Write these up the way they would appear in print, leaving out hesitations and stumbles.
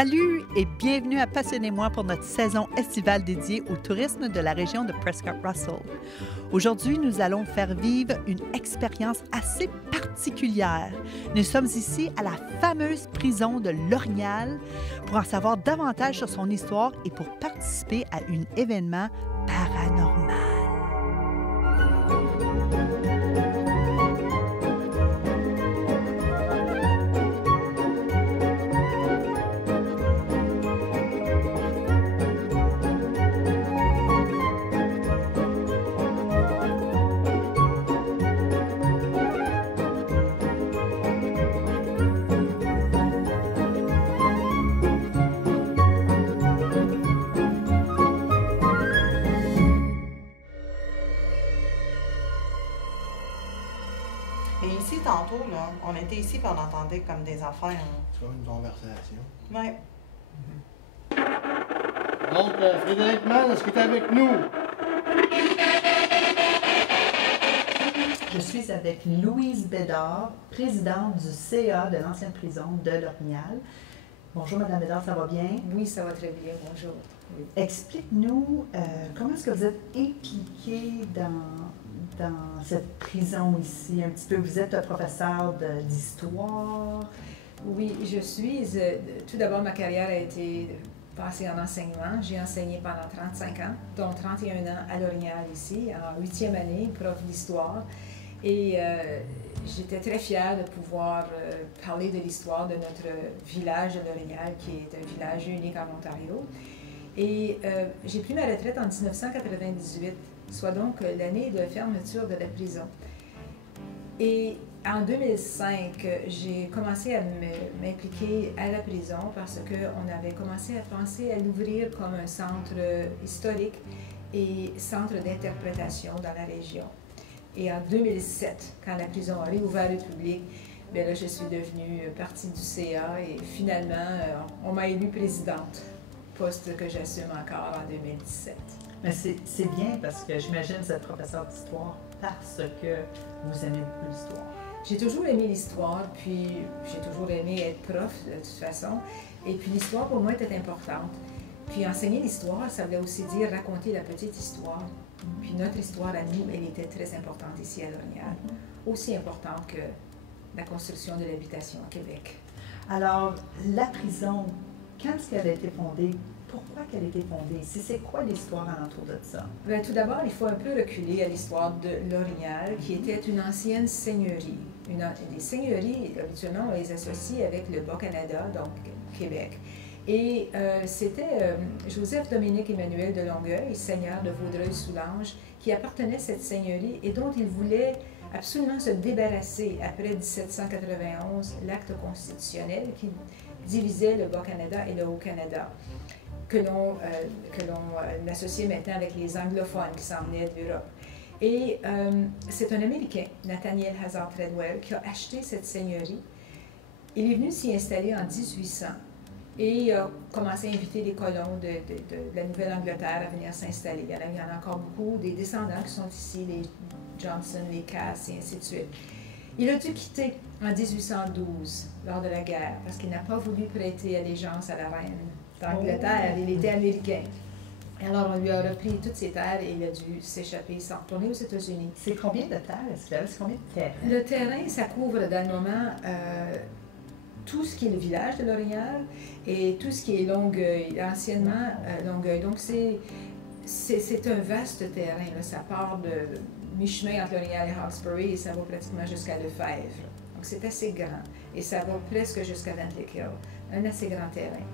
Salut et bienvenue à Passionnez-moi pour notre saison estivale dédiée au tourisme de la région de Prescott-Russell. Aujourd'hui, nous allons faire vivre une expérience assez particulière. Nous sommes ici à la fameuse prison de l'Orignal pour en savoir davantage sur son histoire et pour participer à un événement paranormal. Et ici, tantôt, là, on était ici et on entendait comme des affaires. C'est comme une conversation. Oui. Donc, Frédéric Mann, est-ce que tu es avec nous? Je suis avec Louise Bédard, présidente du CA de l'ancienne prison de l'Orignal. Bonjour, Madame Bédard, ça va bien? Oui, ça va très bien. Bonjour. Oui. Explique-nous comment est-ce que vous êtes impliquée dans cette prison ici un petit peu. Vous êtes professeur d'histoire. Oui, je suis. Tout d'abord, ma carrière a été passée en enseignement. J'ai enseigné pendant 35 ans, dont 31 ans à l'Orignal ici, en 8e année, prof d'histoire. Et j'étais très fière de pouvoir parler de l'histoire de notre village de l'Orignal, qui est un village unique en Ontario. Et j'ai pris ma retraite en 1998, soit donc l'année de fermeture de la prison. Et en 2005, j'ai commencé à m'impliquer à la prison parce qu'on avait commencé à penser à l'ouvrir comme un centre historique et centre d'interprétation dans la région. Et en 2007, quand la prison a réouvert au public, bien là, je suis devenue partie du CA et finalement, on m'a élue présidente, poste que j'assume encore en 2017. Mais c'est bien parce que j'imagine que vous êtes professeur d'histoire parce que vous aimez beaucoup l'histoire. J'ai toujours aimé l'histoire, puis j'ai toujours aimé être prof de toute façon. Et puis l'histoire pour moi était importante. Puis enseigner l'histoire, ça voulait aussi dire raconter la petite histoire. Puis notre histoire à nous, elle était très importante ici à l'Orignal. Aussi importante que la construction de l'habitation à Québec. Alors, la prison, quand est-ce qu'elle a été fondée? Pourquoi qu'elle a été fondée ici? C'est quoi l'histoire alentour de ça? Bien, tout d'abord, il faut un peu reculer à l'histoire de l'Orignal, qui était une ancienne seigneurie. Les seigneuries, habituellement, on les associe avec le Bas-Canada, donc Québec. Et c'était Joseph-Dominique Emmanuel de Longueuil, seigneur de Vaudreuil-Soulanges, qui appartenait à cette seigneurie et dont il voulait absolument se débarrasser après 1791, l'acte constitutionnel qui divisait le Bas-Canada et le Haut-Canada, que l'on associait maintenant avec les anglophones qui s'en venaient d'Europe. Et c'est un Américain, Nathaniel Hazard Treadwell, qui a acheté cette seigneurie. Il est venu s'y installer en 1800 et il a commencé à inviter les colons de la Nouvelle-Angleterre à venir s'installer. Il y en a encore beaucoup, des descendants qui sont ici, les Johnson, les Cass et ainsi de suite. Il a dû quitter en 1812, lors de la guerre, parce qu'il n'a pas voulu prêter allégeance à la reine d'Angleterre. Il était américain. Alors, on lui a repris toutes ses terres et il a dû s'échapper sans retourner aux États-Unis. C'est combien de terres? C'est combien de terres? Le terrain, ça couvre dans le moment tout ce qui est le village de l'Orignal et tout ce qui est Longueuil, anciennement Longueuil. Donc, c'est un vaste terrain. Là. Ça part de mi-chemin entre l'Orignal et Hawkesbury et ça va pratiquement jusqu'à Lefebvre. Donc, c'est assez grand. Et ça va presque jusqu'à Van Lake Hill. Un assez grand terrain.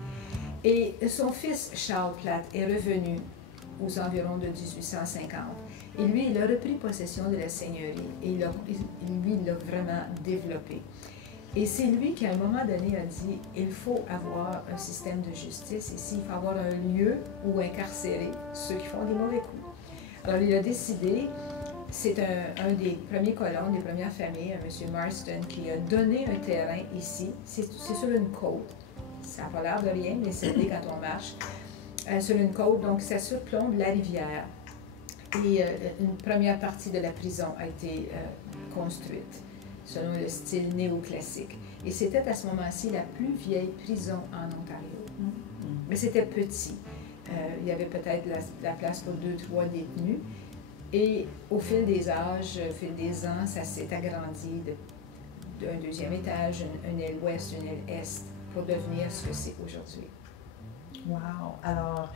Et son fils, Charles Platt, est revenu aux environs de 1850. Et lui, il a repris possession de la seigneurie. Et lui, il l'a vraiment développé. Et c'est lui qui, à un moment donné, a dit « Il faut avoir un système de justice ici. Il faut avoir un lieu où incarcérer ceux qui font des mauvais coups. » Alors, il a décidé, c'est un des premiers colons, des premières familles, un M. Marston, qui a donné un terrain ici. C'est sur une côte. Ça n'a pas l'air de rien, mais c'est vrai quand on marche. Sur une côte, donc ça surplombe la rivière. Et une première partie de la prison a été construite selon le style néoclassique. Et c'était à ce moment-ci la plus vieille prison en Ontario. Mais c'était petit. Il y avait peut-être la place pour 2-3 détenus. Et au fil des âges, au fil des ans, ça s'est agrandi d'un deuxième étage, une aile ouest, une aile est, pour devenir ce que c'est aujourd'hui. Wow! Alors,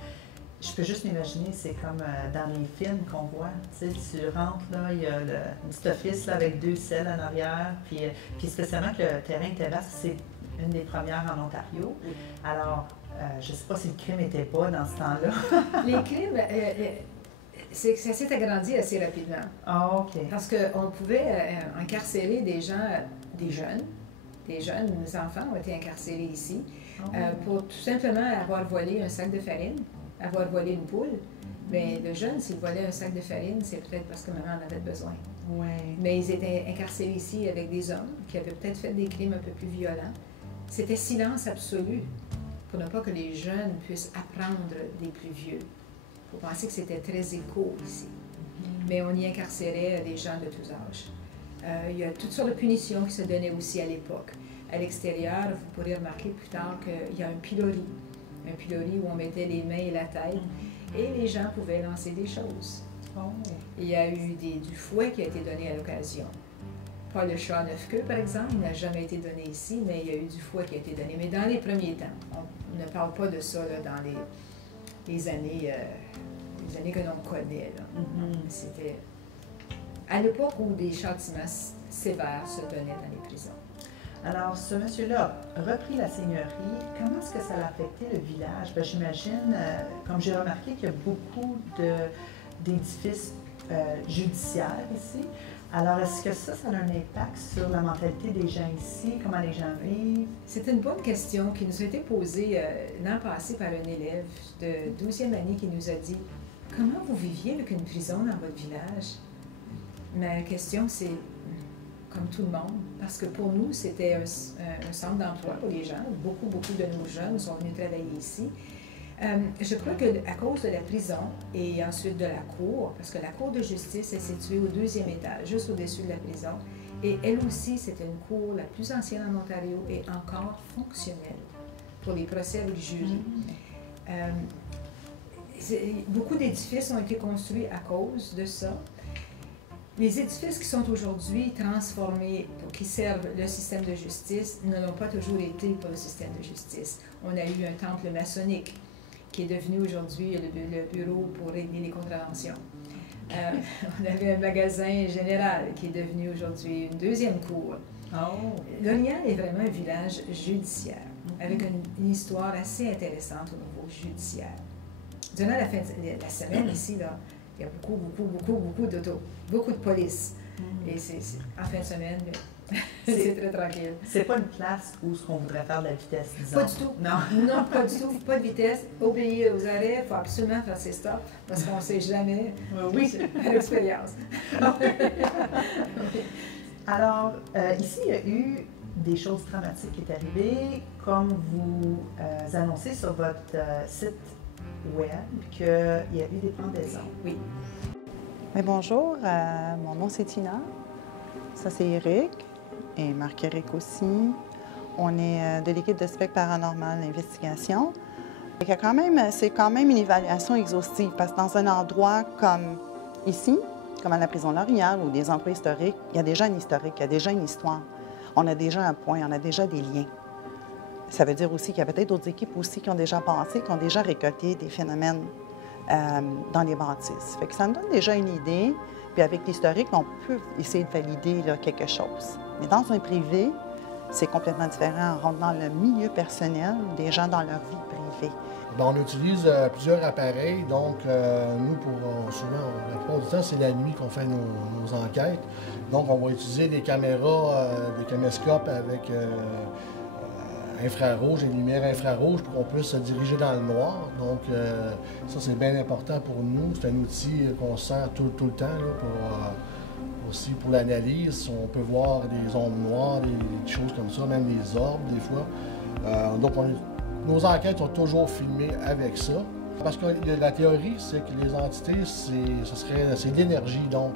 je peux juste m'imaginer, c'est comme dans les films qu'on voit. Tu sais, tu rentres, là, il y a le petit office là, avec 2 selles en arrière, puis spécialement que le terrain était vaste, c'est une des premières en Ontario. Alors, je ne sais pas si le crime n'était pas dans ce temps-là. Les crimes, ça s'est agrandi assez rapidement. Ah, OK. Parce qu'on pouvait incarcérer des jeunes enfants ont été incarcérés ici, pour tout simplement avoir volé un sac de farine, avoir volé une poule. Mais le jeune, s'il volait un sac de farine, c'est peut-être parce que maman en avait besoin. Ouais. Mais ils étaient incarcérés ici avec des hommes qui avaient peut-être fait des crimes un peu plus violents. C'était silence absolu pour ne pas que les jeunes puissent apprendre des plus vieux. Il faut penser que c'était très éco ici. Mais on y incarcérait des gens de tous âges. Il y a toutes sortes de punitions qui se donnaient aussi à l'époque. À l'extérieur, vous pourrez remarquer plus tard qu'il y a un pilori où on mettait les mains et la tête, et les gens pouvaient lancer des choses. Oh. Il y a eu du fouet qui a été donné à l'occasion. Pas le chat à 9 queues, par exemple, il n'a jamais été donné ici, mais il y a eu du fouet qui a été donné. Mais dans les premiers temps, on ne parle pas de ça là, dans les années que l'on connaît. C'était à l'époque où des châtiments sévères se donnaient dans les prisons. Alors, ce monsieur-là a repris la seigneurie. Comment est-ce que ça a affecté le village? Ben, j'imagine, comme j'ai remarqué, qu'il y a beaucoup d'édifices judiciaires ici. Alors, est-ce que ça a un impact sur la mentalité des gens ici? Comment les gens vivent? C'est une bonne question qui nous a été posée l'an passé par un élève de 12e année qui nous a dit « Comment vous viviez avec une prison dans votre village? » Ma question, c'est comme tout le monde, parce que pour nous, c'était un centre d'emploi pour les gens. Beaucoup de nos jeunes sont venus travailler ici. Je crois qu'à cause de la prison et ensuite de la cour, parce que la cour de justice est située au 2e étage, juste au-dessus de la prison, et elle aussi, c'est une cour la plus ancienne en Ontario et encore fonctionnelle pour les procès avec jury. Beaucoup d'édifices ont été construits à cause de ça. Les édifices qui sont aujourd'hui transformés, qui servent le système de justice, ne l'ont pas toujours été pour le système de justice. On a eu un temple maçonnique qui est devenu aujourd'hui le bureau pour régler les contraventions. On avait un magasin général qui est devenu aujourd'hui une 2e cour. Oh. L'Orignal est vraiment un village judiciaire, avec une histoire assez intéressante au niveau judiciaire. Durant la fin de la semaine ici, là, il y a beaucoup d'autos, beaucoup de police. Et en fin de semaine, c'est très tranquille. C'est pas une place où on voudrait faire de la vitesse, disons. Pas du tout. Non, pas du tout. Pas de vitesse. Obéir aux arrêts, il faut absolument faire ses stops parce qu'on ne sait jamais. Oui. Par expérience. Alors, ici, il y a eu des choses dramatiques qui sont arrivées, comme vous annoncez sur votre site web qu'il y a eu des pendaisons. Oui. Mais bonjour, mon nom c'est Tina. Ça c'est Eric et Marc-Éric aussi. On est de l'équipe de SPEC Paranormal Investigation. C'est quand même une évaluation exhaustive parce que dans un endroit comme ici, comme à la prison L'Orignal ou des endroits historiques, il y a déjà un historique, il y a déjà une histoire. On a déjà un point, on a déjà des liens. Ça veut dire aussi qu'il y a peut-être d'autres équipes aussi qui ont déjà passé, qui ont déjà récolté des phénomènes dans les bâtisses. Fait que ça nous donne déjà une idée, puis avec l'historique, on peut essayer de valider là, quelque chose. Mais dans un privé, c'est complètement différent. On rentre dans le milieu personnel des gens dans leur vie privée. On utilise plusieurs appareils, donc nous, souvent, la plupart du temps, c'est la nuit qu'on fait nos enquêtes. Donc, on va utiliser des caméras, des caméscopes avec infrarouge, des lumières infrarouges pour qu'on puisse se diriger dans le noir. Donc, ça, c'est bien important pour nous. C'est un outil qu'on sert tout le temps là, aussi pour l'analyse. On peut voir des ombres noires, des choses comme ça, même des orbes des fois. Donc, nos enquêtes sont toujours filmées avec ça. Parce que la théorie, c'est que les entités, c'est de l'énergie. Donc,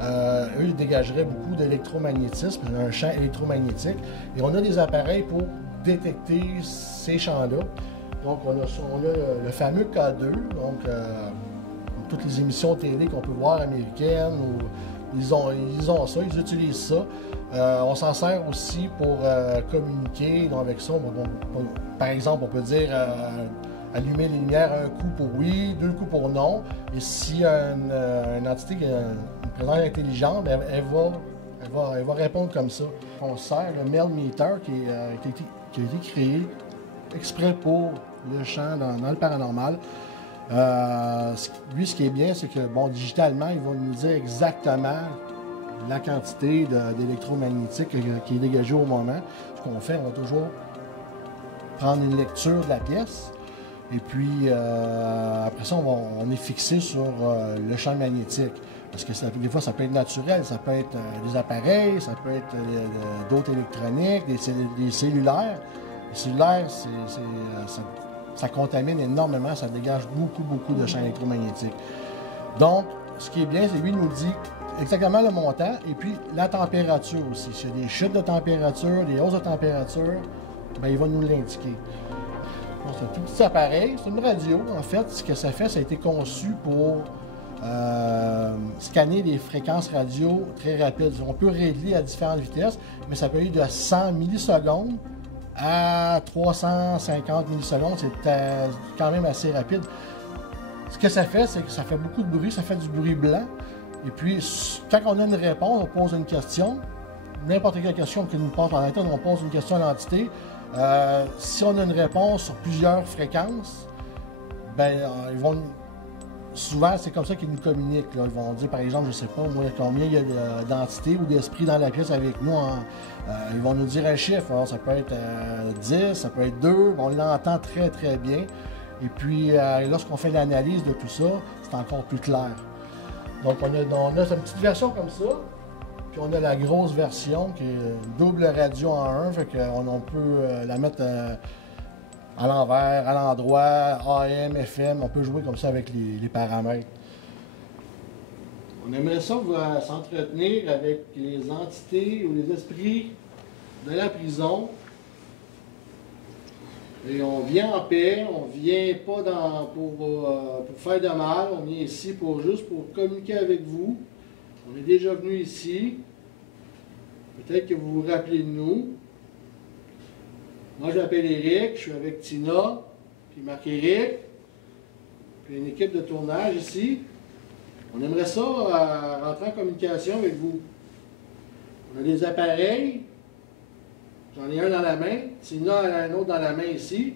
eux, ils dégageraient beaucoup d'électromagnétisme, un champ électromagnétique. Et on a des appareils pour détecter ces champs-là. Donc, on a le fameux K2, donc toutes les émissions télé qu'on peut voir américaines, ils ont ça, ils utilisent ça. On s'en sert aussi pour communiquer. Donc, avec ça, par exemple, on peut dire allumer les lumières un coup pour oui, 2 coups pour non. Et s'il y a une entité qui a une présence intelligente, elle va répondre comme ça. On sert le Meld Meter qui a été créé exprès pour le champ dans le paranormal. Lui, ce qui est bien, c'est que, digitalement, il va nous dire exactement la quantité d'électromagnétique qui est dégagée au moment. Ce qu'on fait, on va toujours prendre une lecture de la pièce. Et puis, après ça, on est fixé sur le champ magnétique. Parce que des fois, ça peut être naturel, ça peut être des appareils, ça peut être d'autres électroniques, des cellulaires. Les cellulaires, ça contamine énormément, ça dégage beaucoup de champs électromagnétiques. Donc, ce qui est bien, c'est lui nous dit exactement le montant et puis la température aussi. S'il y a des chutes de température, des hausses de température, il va nous l'indiquer. C'est un tout petit appareil, c'est une radio. En fait, ce que ça fait, ça a été conçu pour scanner des fréquences radio très rapides. On peut régler à différentes vitesses, mais ça peut aller de 100 millisecondes à 350 millisecondes. C'est quand même assez rapide. Ce que ça fait, c'est que ça fait beaucoup de bruit, ça fait du bruit blanc. Et puis, quand on a une réponse, on pose une question. N'importe quelle question qui nous passe en même temps, on pose une question à l'entité. Si on a une réponse sur plusieurs fréquences, ils vont... Souvent, c'est comme ça qu'ils nous communiquent. Là. Ils vont dire, par exemple, je ne sais pas moi, combien il y a d'entités ou d'esprits dans la pièce avec nous. Ils vont nous dire un chiffre. Alors, ça peut être 10, ça peut être 2. On l'entend très, très bien. Et puis, lorsqu'on fait l'analyse de tout ça, c'est encore plus clair. Donc, on a une petite version comme ça. Puis, on a la grosse version qui est une double radio en un. Fait qu'on peut la mettre... à l'envers, à l'endroit, AM, FM, on peut jouer comme ça avec les paramètres. On aimerait ça s'entretenir avec les entités ou les esprits de la prison. Et on vient en paix, on ne vient pas pour faire de mal, on vient ici juste pour communiquer avec vous. On est déjà venu ici. Peut-être que vous vous rappelez de nous. Moi, je m'appelle Éric, je suis avec Tina, puis Marc-Éric, puis une équipe de tournage ici. On aimerait ça rentrer en communication avec vous. On a des appareils, j'en ai un dans la main, Tina en a un autre dans la main ici.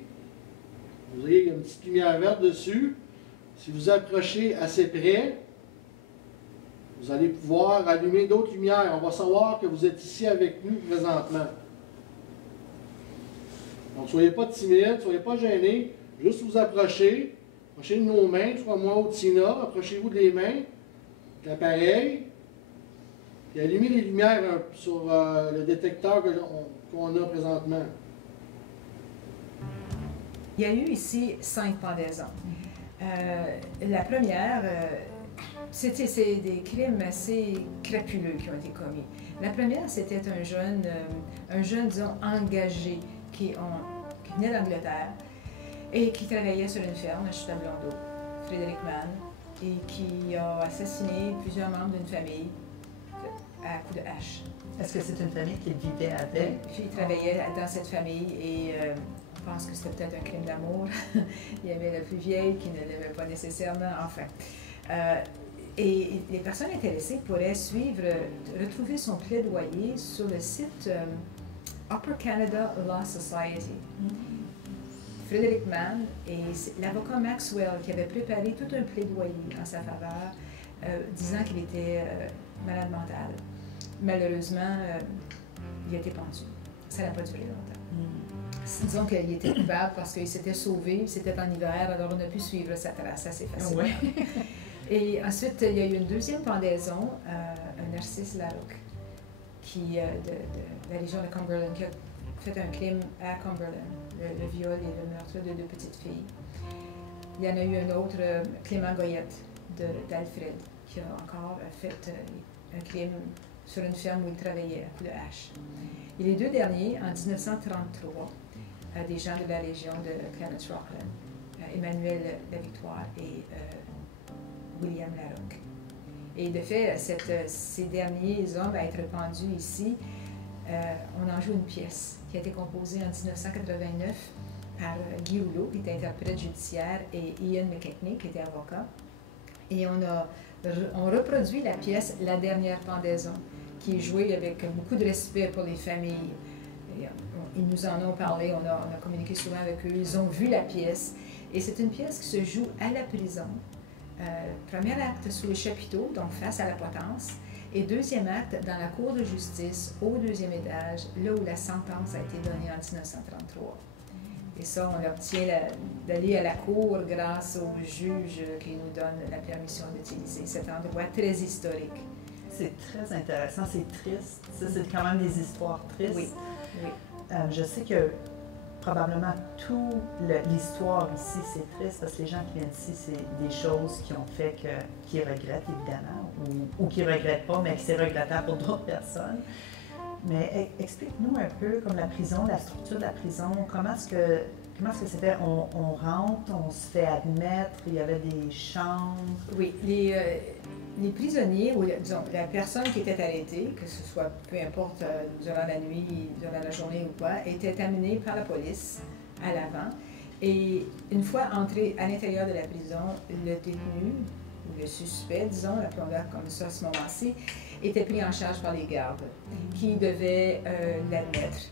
Vous avez une petite lumière verte dessus. Si vous approchez assez près, vous allez pouvoir allumer d'autres lumières. On va savoir que vous êtes ici avec nous présentement. Donc, soyez pas timides, soyez pas gênés, juste vous approchez de nos mains, soit moi ou Tina, approchez-vous des mains, de l'appareil, puis allumez les lumières sur le détecteur qu'on a présentement. Il y a eu ici 5 pendaisons. La première, c'est des crimes assez crapuleux qui ont été commis. La première, c'était un jeune, disons, engagé, qui venait d'Angleterre et qui travaillait sur une ferme à Chute-à-Blondeau, Frédéric Mann, et qui a assassiné plusieurs membres d'une famille à coups de hache. Est-ce que c'est une famille qui vivait avec? Puis il travaillait dans cette famille et on pense que c'était peut-être un crime d'amour. Il y avait la plus vieille qui ne l'aimait pas nécessairement, enfin. Et les personnes intéressées pourraient retrouver son plaidoyer sur le site Upper Canada Law Society. Frédéric Mann et l'avocat Maxwell qui avait préparé tout un plaidoyer en sa faveur, disant qu'il était malade mental. Malheureusement, il a été pendu. Ça n'a pas duré longtemps. Disons qu'il était coupable parce qu'il s'était sauvé, c'était en hiver, alors on a pu suivre sa trace assez facilement. Ouais. Et ensuite, il y a eu une deuxième pendaison, un Narcisse Larocque, qui de la région de Cumberland, qui a fait un crime à Cumberland, le viol et le meurtre de 2 petites filles. Il y en a eu un autre, Clément Goyette, d'Alfred, qui a encore fait un crime sur une ferme où il travaillait à coups de hache. Et les 2 derniers, en 1933, des gens de la région de Clarence-Rockland, Emmanuel Lavictoire et William Larocque. Et de fait, ces derniers hommes à être pendus ici, on en joue une pièce qui a été composée en 1989 par Guy Hulot, qui était interprète judiciaire, et Ian McKechnie, qui était avocat. Et on reproduit la pièce La dernière pendaison, qui est jouée avec beaucoup de respect pour les familles. Et ils nous en ont parlé, on a communiqué souvent avec eux, ils ont vu la pièce. Et c'est une pièce qui se joue à la prison. Premier acte sous les chapiteaux, donc face à la potence, et deuxième acte dans la cour de justice, au deuxième étage, là où la sentence a été donnée en 1933. Et ça, on obtient d'aller à la cour grâce au juge qui nous donne la permission d'utiliser cet endroit très historique. C'est très intéressant, c'est triste. Ça, c'est quand même des histoires tristes. Oui, oui. Je sais que probablement toute l'histoire ici, c'est triste parce que les gens qui viennent ici, c'est des choses qui ont fait qu'ils regrettent, évidemment, ou qu'ils ne regrettent pas, mais que c'est regrettable pour d'autres personnes. Mais explique-nous un peu, comme la prison, la structure de la prison, comment est-ce que c'est fait? On rentre, on se fait admettre, il y avait des chambres. Oui, les prisonniers, ou disons, la personne qui était arrêtée, que ce soit peu importe durant la nuit, durant la journée ou quoi, était amenée par la police à l'avant. Et une fois entré à l'intérieur de la prison, le détenu, ou le suspect, disons, appelons-le comme ça à ce moment-ci, était pris en charge par les gardes, qui devaient l'admettre,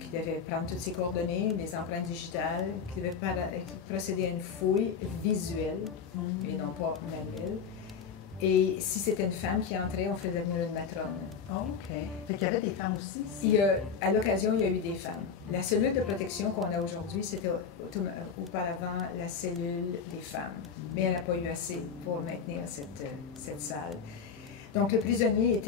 qui devaient prendre toutes ses coordonnées, les empreintes digitales, qui devaient procéder à une fouille visuelle, et non pas manuelle. Et si c'était une femme qui entrait, on faisait venir une matrone. Oh, OK. Fait qu'il y avait des femmes aussi ici? À l'occasion, il y a eu des femmes. La cellule de protection qu'on a aujourd'hui, c'était auparavant la cellule des femmes. Mais elle n'a pas eu assez pour maintenir cette salle. Donc, le prisonnier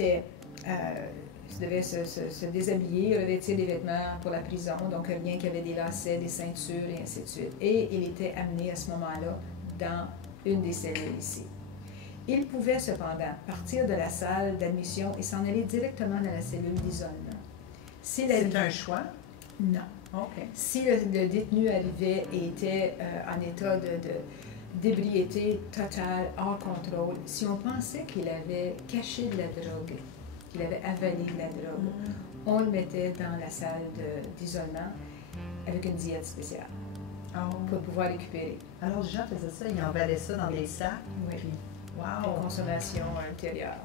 devait se déshabiller, revêtir des vêtements pour la prison, donc rien qu'il y avait des lacets, des ceintures et ainsi de suite. Et il était amené à ce moment-là dans une des cellules ici. Il pouvait cependant partir de la salle d'admission et s'en aller directement dans la cellule d'isolement. C'est un choix? Non. OK. Si le détenu arrivait et était en état d'ébriété totale, hors contrôle, si on pensait qu'il avait caché de la drogue, qu'il avait avalé de la drogue, on le mettait dans la salle d'isolement avec une diète spéciale pour pouvoir récupérer. Alors, les gens faisaient ça, ils embalaient ça dans des sacs? Oui. Puis, Pour consommation ultérieure.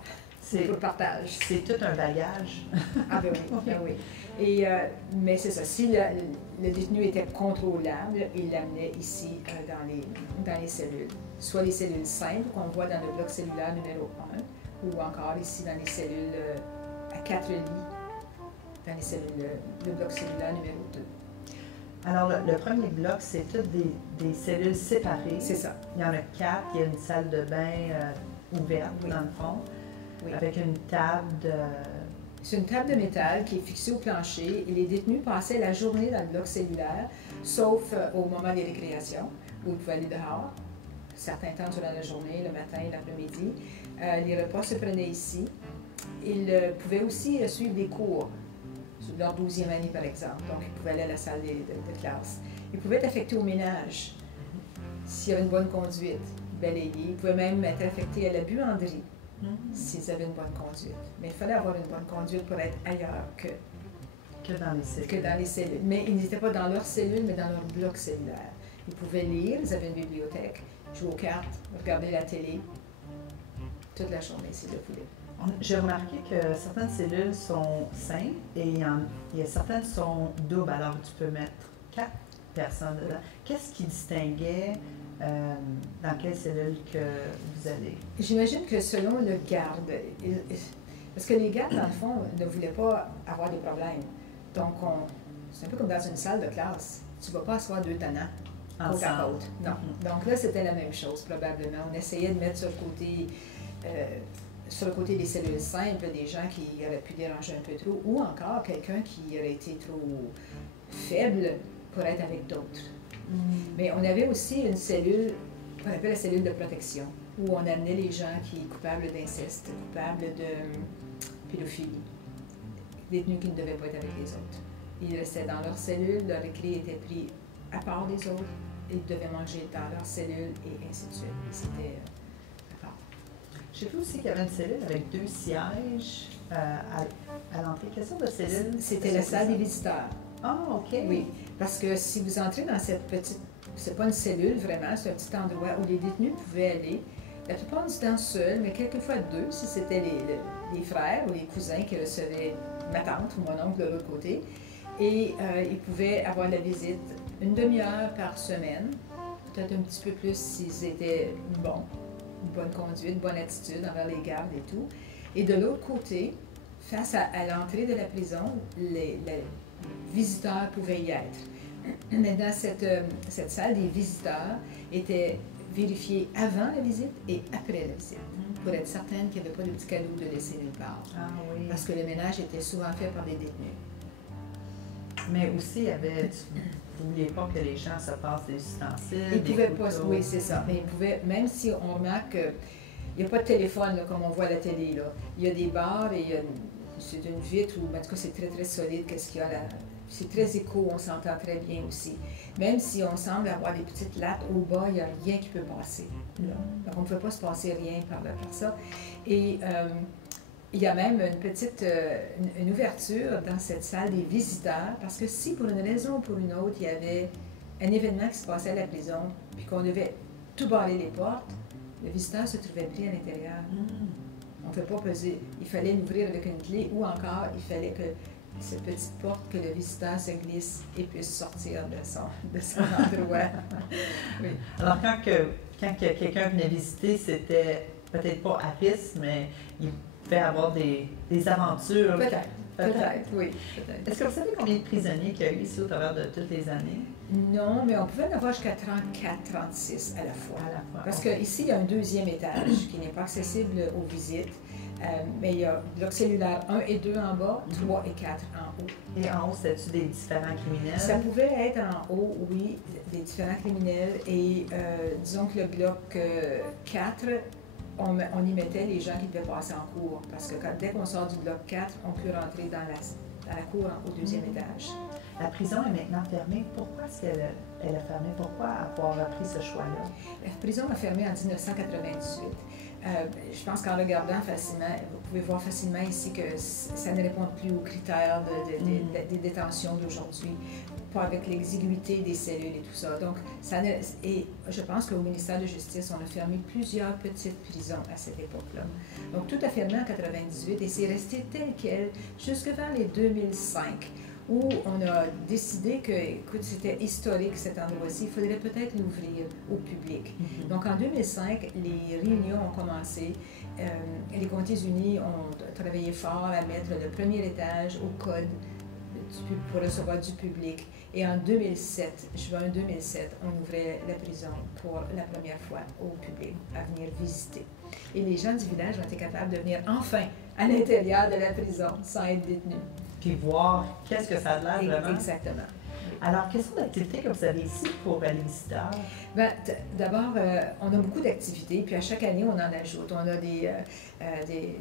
C'est pour le partage. C'est tout un bagage. Ah ben oui, ben oui. Mais c'est ça, si le détenu était contrôlable, il l'amenait ici dans les cellules. Soit les cellules simples qu'on voit dans le bloc cellulaire numéro 1, ou encore ici dans les cellules à 4 lits, dans les cellules, le bloc cellulaire numéro 2. Alors, le premier bloc, c'est toutes des cellules séparées. C'est ça. Il y en a 4, il y a une salle de bain ouverte, dans le fond, avec une table de... C'est une table de métal qui est fixée au plancher et les détenus passaient la journée dans le bloc cellulaire, sauf au moment des récréations, où ils pouvaient aller dehors, certains temps durant la journée, le matin et l'après-midi. Les repas se prenaient ici. Ils pouvaient aussi suivre des cours, sur leur 12e année par exemple, donc ils pouvaient aller à la salle de classe. Ils pouvaient être affectés au ménage, s'il y avait une bonne conduite, balayer. Ils pouvaient même être affectés à la buanderie, s'ils avaient une bonne conduite. Mais il fallait avoir une bonne conduite pour être ailleurs que dans les cellules. Mais ils n'étaient pas dans leur cellule, mais dans leur bloc cellulaire. Ils pouvaient lire, ils avaient une bibliothèque, jouer aux cartes, regarder la télé, toute la journée s'ils le voulaient. J'ai remarqué que certaines cellules sont simples et il y a certaines qui sont doubles. Alors, tu peux mettre 4 personnes dedans. Qu'est-ce qui distinguait dans quelle cellule que vous allez? J'imagine que selon le garde, parce que les gardes, dans le fond, ne voulaient pas avoir des problèmes. Donc, c'est un peu comme dans une salle de classe. Tu ne vas pas asseoir 2 tenants côte à côte. Non. Donc là, c'était la même chose, probablement. On essayait de mettre sur le côté des cellules simples, des gens qui auraient pu déranger un peu trop, ou encore quelqu'un qui aurait été trop faible pour être avec d'autres. Mais on avait aussi une cellule, qu'on appelle la cellule de protection, où on amenait les gens qui sont coupables d'inceste, coupables de pédophilie, détenus qui ne devaient pas être avec les autres. Ils restaient dans leur cellule, leur récré était pris à part des autres, ils devaient manger dans leur cellule et ainsi de suite. C'était à part. J'ai vu aussi qu'il y avait une cellule avec 2 sièges à l'entrée. Quelle sorte de cellule? C'était la salle des visiteurs. Ah, OK. Oui, parce que si vous entrez dans cette petite, c'est pas une cellule vraiment, c'est un petit endroit où les détenus pouvaient aller, la plupart du temps seuls, mais quelquefois 2, si c'était les frères ou les cousins qui recevaient ma tante ou mon oncle de l'autre côté. Et ils pouvaient avoir la visite une demi-heure par semaine, peut-être un petit peu plus s'ils étaient bons, une bonne conduite, bonne attitude envers les gardes et tout. Et de l'autre côté, face à l'entrée de la prison, les visiteurs pouvaient y être. Maintenant, cette salle des visiteurs était vérifiée avant la visite et après la visite, pour être certaine qu'il n'y avait pas de petits cadeaux de laisser nulle part. Ah oui. Parce que le ménage était souvent fait par les détenus. Mais aussi, il y avait... N'oubliez pas que les gens se passent des ustensiles, Ils des pouvaient pas, couteaux. oui, c'est ça. Mais ils pouvaient, même si on remarque qu'il n'y a pas de téléphone, là, comme on voit à la télé, là. Il y a des barres et c'est une vitre, ou en tout cas, c'est très, très solide, qu'est-ce qu'il y a là. C'est très écho, on s'entend très bien aussi. Même si on semble avoir des petites lattes au bas, il n'y a rien qui peut passer. Là. Donc, on ne peut pas se passer rien par ça. Et il y a même une petite une ouverture dans cette salle des visiteurs, parce que si pour une raison ou pour une autre, il y avait un événement qui se passait à la prison, puis qu'on devait tout barrer les portes, le visiteur se trouvait pris à l'intérieur. On ne peut pas peser. Il fallait l'ouvrir avec une clé, ou encore, il fallait que cette petite porte, que le visiteur se glisse et puisse sortir de son endroit. Oui. Alors, quand quelqu'un venait visiter, c'était peut-être pas à piste, mais il pouvait avoir des aventures. Peut-être, oui. Peut-être. Est-ce que vous savez combien de prisonniers qu'il y a eu ici au travers de toutes les années? Non, mais on pouvait en avoir jusqu'à 34, 36 à la fois. À la fois. Parce OK. qu'ici, il y a un deuxième étage qui n'est pas accessible aux visites. Mais il y a bloc cellulaire 1 et 2 en bas, 3 et 4 en haut. Et en haut, c'était-tu des différents criminels? Ça pouvait être en haut, oui, des différents criminels. Et disons que le bloc 4, on y mettait les gens qui devaient passer en cours. Parce que dès qu'on sort du bloc 4, on peut rentrer dans la cour au deuxième étage. La prison est maintenant fermée. Pourquoi est-ce qu'elle est fermée? Pourquoi avoir pris ce choix-là? La prison a fermé en 1998. Je pense qu'en regardant facilement, vous pouvez voir facilement ici que ça ne répond plus aux critères des détentions d'aujourd'hui, pas avec l'exiguïté des cellules et tout ça. Donc, et je pense qu'au ministère de Justice, on a fermé plusieurs petites prisons à cette époque-là. Donc, tout a fermé en 1998 et c'est resté tel quel jusque vers les 2005. Où on a décidé que, écoute, c'était historique cet endroit-ci, il faudrait peut-être l'ouvrir au public. Donc en 2005, les réunions ont commencé. Les Comtés unis ont travaillé fort à mettre le premier étage au code pour recevoir du public. Et en 2007, juin 2007, on ouvrait la prison pour la première fois au public à venir visiter. Et les gens du village ont été capables de venir enfin à l'intérieur de la prison sans être détenus. Puis voir qu'est-ce que ça a l'air vraiment. Exactement. Alors, quelles sont les activités que vous avez ici pour les visiteurs? Bien, d'abord, on a beaucoup d'activités, puis à chaque année, on en ajoute. On a des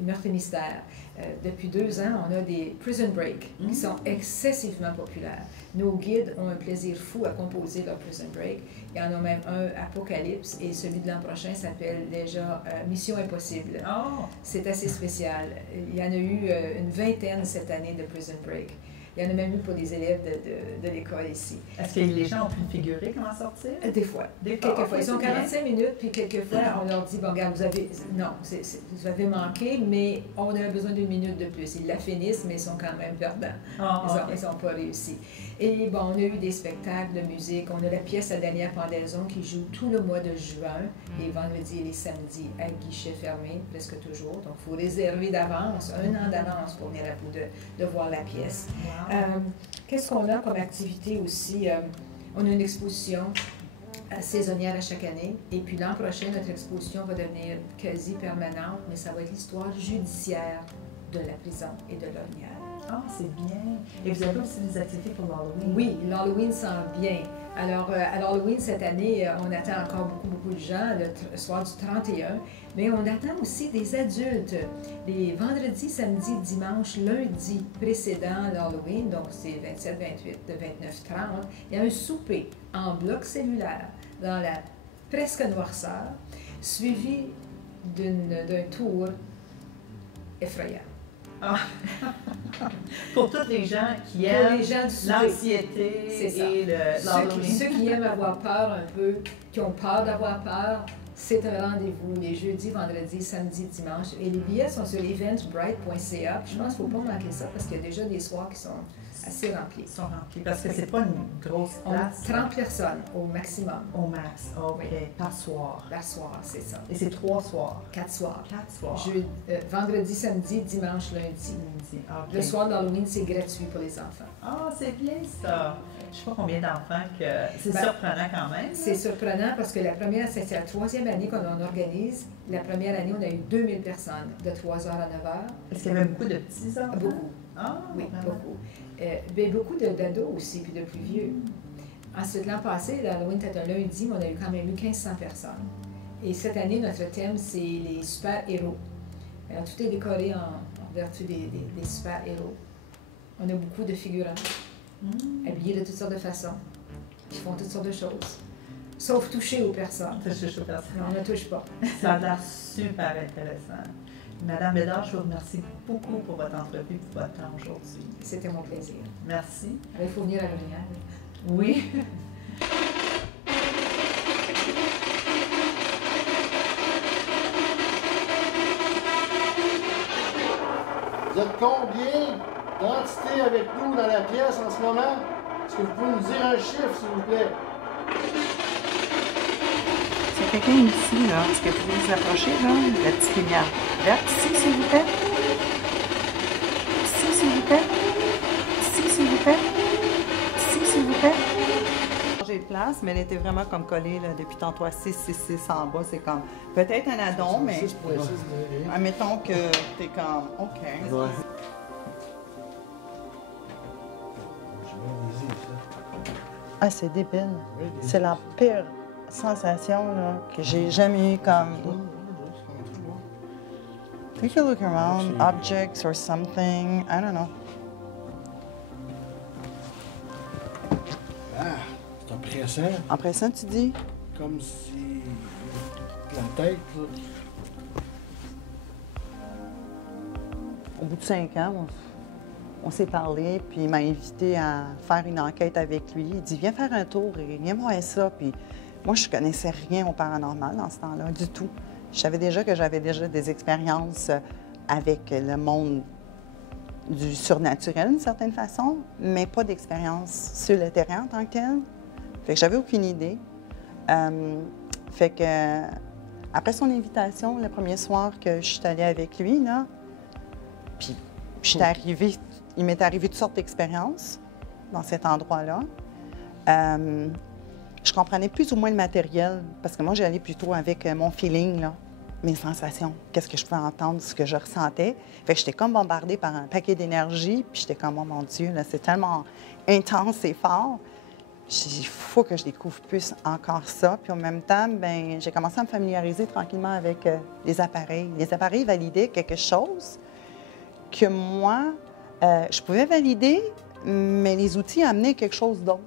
meurtres et mystères. Depuis 2 ans, on a des prison breaks qui sont excessivement populaires. Nos guides ont un plaisir fou à composer leur prison break. Il y en a même un Apocalypse, et celui de l'an prochain s'appelle déjà Mission Impossible. Oh! C'est assez spécial. Il y en a eu une 20aine cette année de prison break. Il y en a même eu pour des élèves de l'école ici. Est-ce que les gens ont pu figurer comment sortir? Des fois. Quelquefois. Ils ont 45 minutes, puis quelquefois, on leur dit, bon, regarde, vous avez manqué, mais on a besoin d'1 minute de plus. Ils la finissent, mais ils sont quand même perdants. Ils n'ont pas réussi. Et bon, on a eu des spectacles de musique. On a la pièce à Daniel Pendaison qui joue tout le mois de juin, les vendredis et les samedis, à guichet fermé, presque toujours. Donc, il faut réserver d'avance, 1 an d'avance pour venir à bout de voir la pièce. Wow. Qu'est-ce qu'on a comme activité aussi? On a une exposition saisonnière à chaque année. Et puis l'an prochain, notre exposition va devenir quasi permanente, mais ça va être l'histoire judiciaire de la prison et de l'Ornière. Ah, c'est bien. Et vous avez aussi des activités pour l'Halloween? Oui, l'Halloween s'en vient. Alors, à l'Halloween, cette année, on attend encore beaucoup de gens le soir du 31, mais on attend aussi des adultes. Les vendredis, samedis, dimanches, lundi précédant l'Halloween, donc c'est 27, 28, 29, 30, il y a un souper en bloc cellulaire dans la presque noirceur, suivi d'un tour effrayant. Ah. Pour tous les gens qui Pour aiment les gens du souper. l'anxiété C'est ça. et l'Halloween. Ceux qui aiment avoir peur un peu, qui ont peur d'avoir peur, c'est un rendez-vous les jeudis, vendredis, samedis, dimanches. Et les billets sont sur eventbrite.ca. Je pense qu'il ne faut pas manquer ça parce qu'il y a déjà des soirs qui sont assez remplis. Ils sont remplis parce que c'est pas une grosse On a place. 30 personnes au maximum Au max. OK. Oui. Par soir. par soir, c'est ça. Et c'est 3 soirs. 4 soirs. 4 soirs. Vendredi, samedi, dimanche, lundi. Lundi. OK. Le soir d'Halloween, c'est gratuit pour les enfants. Ah, c'est bien ça. Je sais pas combien d'enfants que. C'est Ben, surprenant quand même. C'est surprenant parce que c'est la troisième année qu'on en organise. La première année, on a eu 2000 personnes de 3h à 9h. Est-ce qu'il y avait beaucoup de petits enfants? Beaucoup. Ah, Oui, vraiment? beaucoup. Beaucoup d'ados aussi, puis de plus vieux. Ensuite, l'an passé, l'Halloween était un lundi, mais on a eu quand même eu 1500 personnes. Et cette année, notre thème, c'est les super-héros. Alors, tout est décoré en vertu des super-héros. On a beaucoup de figurants, habillés de toutes sortes de façons, qui font toutes sortes de choses, sauf toucher aux personnes. Toucher aux personnes. Non, on ne touche pas. Ça a l'air super intéressant. Madame Bédard, je vous remercie beaucoup pour votre entrevue et pour votre temps aujourd'hui. C'était mon plaisir. Merci. Il faut venir à l'Orignal. Oui. Vous êtes combien d'entités avec nous dans la pièce en ce moment? Est-ce que vous pouvez nous dire un chiffre, s'il vous plaît? C'est quelqu'un ici, là. Est-ce que vous pouvez vous approcher, là? La petite lumière verte, ici, s'il vous plaît. Ici, s'il vous plaît. Ici, s'il vous plaît. Ici, s'il vous plaît. J'ai de place, mais elle était vraiment comme collée, là, depuis tantôt à 6, 6, 6 en bas. C'est comme, peut-être un addon, mais 6,6 degrés. admettons que t'es comme, OK. Ouais. J'ai bien visé, ça. Ah, c'est débile. Oui, C'est la pire sensation, là, que j'ai jamais eu comme... Take a look around, objects or something, I don't know. Ah, c'est oppressant. Après ça, tu dis? Comme si la tête, là, Au bout de 5 ans, on s'est parlé, puis il m'a invité à faire une enquête avec lui. Il dit, viens faire un tour et viens voir ça. Puis moi, je connaissais rien au paranormal dans ce temps-là, du tout. Je savais déjà que j'avais déjà des expériences avec le monde du surnaturel, d'une certaine façon, mais pas d'expérience sur le terrain en tant que tel. Fait que j'avais aucune idée. Fait que après son invitation, le premier soir que je suis allée avec lui, là, puis il m'est arrivé toutes sortes d'expériences dans cet endroit-là. Je comprenais plus ou moins le matériel, parce que moi, j'allais plutôt avec mon feeling, là, mes sensations, qu'est-ce que je pouvais entendre, ce que je ressentais. Fait que j'étais comme bombardée par un paquet d'énergie, puis j'étais comme, oh mon Dieu, là, c'est tellement intense et fort. Il faut que je découvre plus encore ça. Puis en même temps, ben, j'ai commencé à me familiariser tranquillement avec les appareils. Les appareils validaient quelque chose que moi, je pouvais valider, mais les outils amenaient quelque chose d'autre.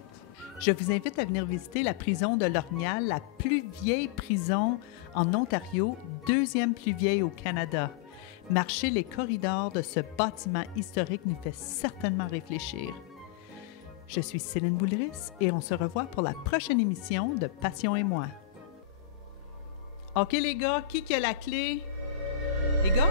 Je vous invite à venir visiter la prison de l'Orignal, la plus vieille prison en Ontario, deuxième plus vieille au Canada. Marcher les corridors de ce bâtiment historique nous fait certainement réfléchir. Je suis Céline Boulris et on se revoit pour la prochaine émission de Passion et moi. OK les gars, qui a la clé? Les gars?